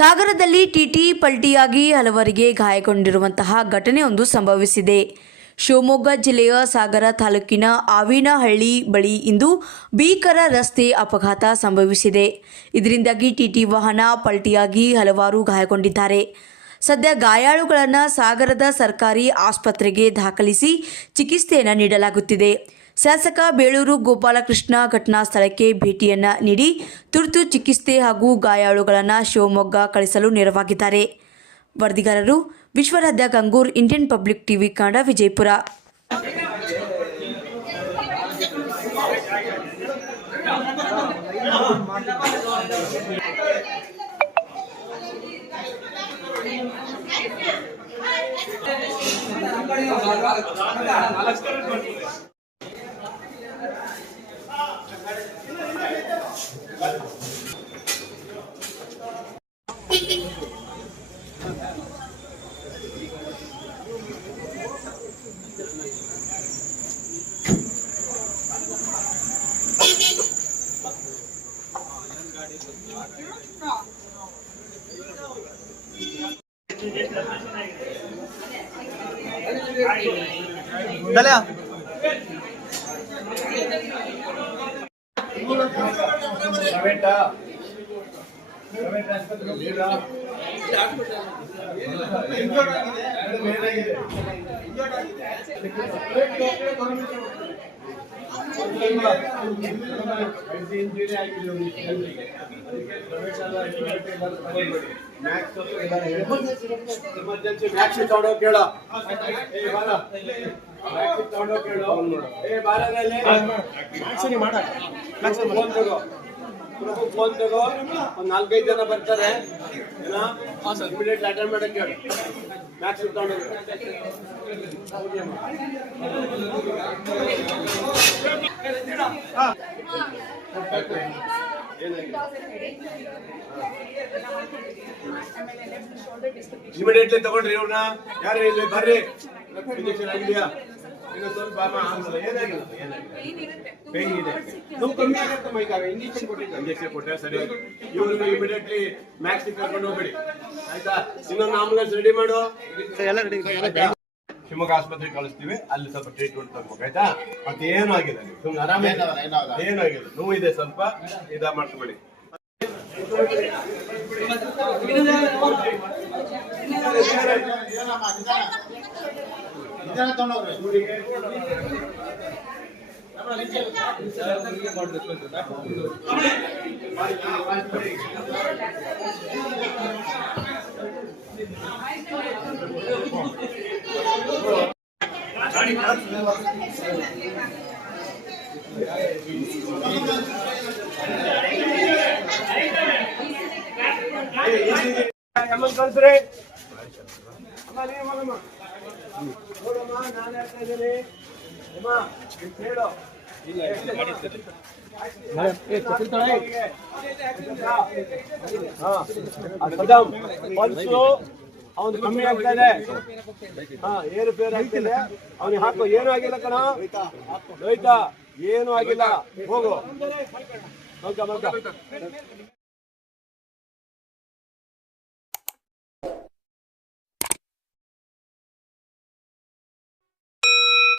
ಸಾಗರದಲ್ಲಿ ಟಿಟಿ ಪಲ್ಟಿಯಾಗಿ ಹಲವರಿಗೆ ಗಾಯಗೊಂಡಿರುವಂತಹ ಘಟನೆಯೊಂದು ಸಂಭವಿಸಿದೆ. ಶಿವಮೊಗ್ಗ ಜಿಲ್ಲೆಯ ಸಾಗರ ತಾಲೂಕಿನ ಆವಿನಹಳ್ಳಿ ಬಳಿ ಇಂದು ಭೀಕರ ರಸ್ತೆ ಅಪಘಾತ ಸಂಭವಿಸಿದೆ. ಇದರಿಂದಾಗಿ ಟಿಟಿ ವಾಹನ ಪಲ್ಟಿಯಾಗಿ ಹಲವರು ಗಾಯಗೊಂಡಿದ್ದಾರೆ. ಸದ್ಯ ಗಾಯಾಳುಗಳನ್ನು ಸಾಗರದ ಸರ್ಕಾರಿ ಆಸ್ಪತ್ರೆಗೆ ದಾಖಲಿಸಿ ಚಿಕಿತ್ಸೆಯನ್ನು ನೀಡಲಾಗುತ್ತಿದೆ. ಶಾಸಕ ಬೇಳೂರು ಗೋಪಾಲಕೃಷ್ಣ ಘಟನಾ ಸ್ಥಳಕ್ಕೆ ಭೇಟಿಯನ್ನು ನೀಡಿ ತುರ್ತು ಚಿಕಿತ್ಸೆ ಹಾಗೂ ಗಾಯಾಳುಗಳನ್ನು ಶಿವಮೊಗ್ಗ ಕಳಿಸಲು ನೆರವಾಗಿದ್ದಾರೆ. ವರದಿಗಾರರು Vishwaradhya Gangur, Indian public TV Kannada, Vijayapura. चले ಎಮರ್ಜೆನ್ಸಿ ಮ್ಯಾಕ್ಸ್ ತಗೊಂಡೋಗಿ ಕೇಳೋ. ಫೋನ್ ತಗೋ, ಒಂದ್ 4-5 ಜನ ಬರ್ತಾರೆ. ಇಮಿಡಿಯೇಟ್ ಅಟೆಂಡ್ ಮಾಡಕ್ ಹೇಳು. ಮ್ಯಾಕ್ಸ್ ತಗೊಂಡೋಗಿ ಇಮಿಡಿಯೇಟ್ಲಿ ತಗೊಂಡ್ರಿ. ಇವ್ರನ್ನ ಯಾರು ಇಲ್ಲಿ ಬರ್ರಿ. ಇಂಜೆಕ್ಷನ್ ಆಗಿದೆಯಾ? ಈಗ ಸ್ವಲ್ಪ ಏನಾಗಿಲ್ಲ, ಪೇನ್ ಇದೆ, ನೋವು ಕಮ್ಮಿ ಆಗುತ್ತೆ. ಮೈಗಾಗ ಇಂಜೆಕ್ಷನ್ ಕೊಟ್ಟರೆ ಸರಿ. ಇವ್ರನ್ನ ಇಮಿಡಿಯೇಟ್ಲಿ ಮ್ಯಾಕ್ಸ್ ಕರ್ಕೊಂಡು ಹೋಗ್ಬೇಡಿ, ಆಯ್ತಾ? ಇನ್ನೊಂದು ಆಂಬುಲೆನ್ಸ್ ರೆಡಿ ಮಾಡು. ಶಿವಮೊಗ್ಗ ಆಸ್ಪತ್ರೆಗೆ ಕಳಿಸ್ತೀವಿ, ಅಲ್ಲಿ ಸ್ವಲ್ಪ ಟ್ರೀಟ್ಮೆಂಟ್ ತಗೋಬೇಕು, ಆಯ್ತಾ? ಮತ್ತೇನು ಆಗಿಲ್ಲ, ಸುಮ್ಮನೆ ಆರಾಮ, ಏನು ಆಗಿಲ್ಲ. ನೋವು ಇದೆ, ಸ್ವಲ್ಪ ಇದ ಮಾಡ್ಕೊಬೇಡಿ. ಕಳ್ಸ್ರಿ ನೋಡಮ್ಮ, ನಾನು ಹೇಳ್ತಾ ಇದ್ದೀನಿ ಹೇಳು. ಪಲ್ಸು ಅವನು ಕಮ್ಮಿ ಆಗ್ತಾ ಇದೆ, ಏರುಪೇರು ಆಗ್ತಿದೆ. ಅವನಿಗೆ ಹಾಕೋ. ಏನು ಆಗಿಲ್ಲ ಕಣ, ಹೋಯ್ತಾ? ಏನು ಆಗಿಲ್ಲ, ಹೋಗು.